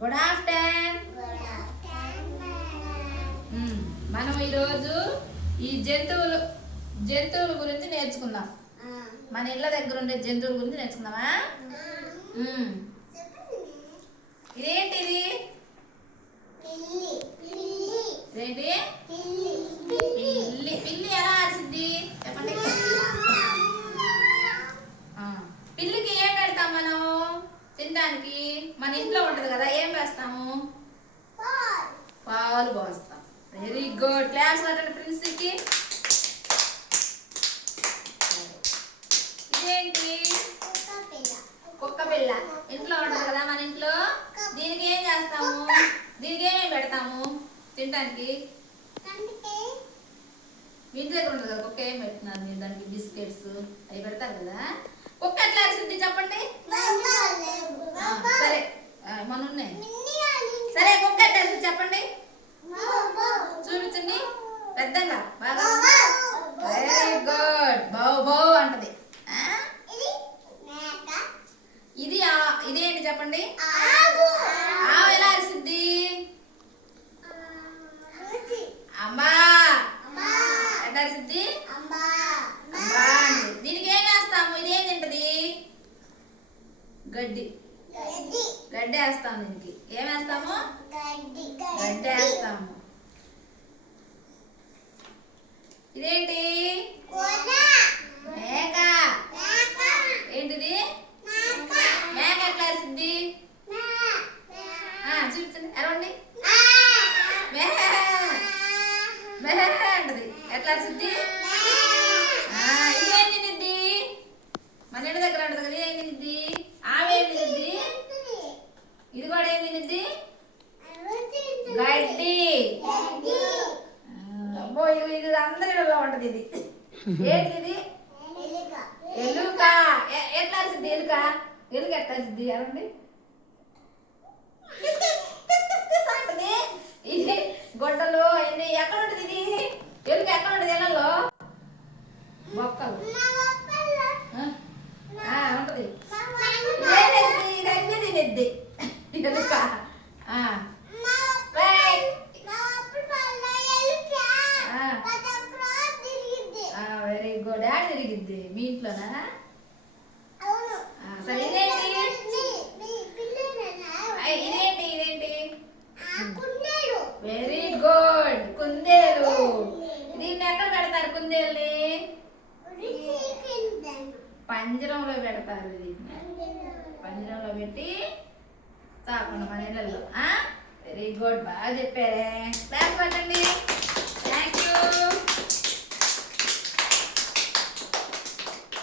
Good afternoon. మనం ఈరోజు ఈ జంతువుల గురించి నేర్చుకుందాం. మన ఇళ్ళ దగ్గర ఉండే జంతువుల గురించి నేర్చుకుందామా? ఇదేంటిది? ఇదేంటి? పిల్లి. పిల్లి ఎలా అరిసిద్ది చెప్పండి. పిల్లికి ఏం పెడతాం మనం తినడానికి? మన ఇంట్లో ఉంటది కదా, ఏం వేస్తాము? పాలు పోస్తాం. Very good. క్లాస్ కొట్టండి ప్రిన్స్కి. ఇదేంటి? కుక్క పిల్ల. ఇంట్లో ఉంటది కదా మన ఇంట్లో. దీనికి ఏం చేస్తాము? దీనికి ఏమేమి పెడతాము తినడానికి? మీ ఇంటి దగ్గర ఉంటుంది కదా కుక్క, ఏం పెడుతున్నారు మీరు దానికి? బిస్కెట్స్ అవి పెడతారు కదా. కుక్క ఎట్లా అరిసిద్ది చెప్పండి. సరే మన ఉన్నాయి. సరే కుక్క ఎట్లా అరిసిద్ది చెప్పండి, చూపించండి పెద్దగా బాగా. Very good. బౌ బౌ అంటది. ఇదేంటి చెప్పండి? ఆవు ఎలా అరిసిద్ది? అమ్మా ఎట్లా అరిసిద్ది? దీనికి ఏం వేస్తాము? ఇదేం తింటది? గడ్డి. గడ్డి వేస్తాము. దీనికి ఏం వేస్తాము? గడ్డి వేస్తాము. ఇదేంటి? మేక. ఏంటిది? మేక ఎట్లా అరిసిద్ది? చూపించండి, అరవండి. అంటది. ఎట్లా అరిసిద్ది? ఇదేం తినిద్ది? మన ఇంటి దగ్గర ఉంటుంది కదా, ఏం తినిద్ది? ఆవేం తినిద్ది? ఇది కూడా ఏం తినిద్ది? గడ్డి. అబ్బో ఇది అందరి ఇళ్ళలో ఉంటది. ఇది ఏంటిది? ఎలుక. ఎట్లా అరిసిద్ది ఎలుక? ఎలుక ఎట్లా అరిసిద్ది అరండి. అంటది. ఇది గొడ్డలు అన్ని ఎక్కడ ఉంటుంది? ఇది ఎలుక ఎక్కడ ఉంటుంది? ఇళ్ళలో మొక్కలు ఉంటది. ఇది అన్ని తినిద్ది ఎలుక. Very good. యాడ్ తిరిగిద్ది మీ ఇంట్లోనా? సరే ఇదేంటి? ఇదేంటి? Very good. కుందేలు. దీన్ని ఎక్కడ పెడతారు కుందేల్ని? పంజరంలో పెడతారు. దీన్ని పంజరంలో పెట్టి సాకుండా మన ఇళ్ళల్లో. Very good. బాగా చెప్పారే.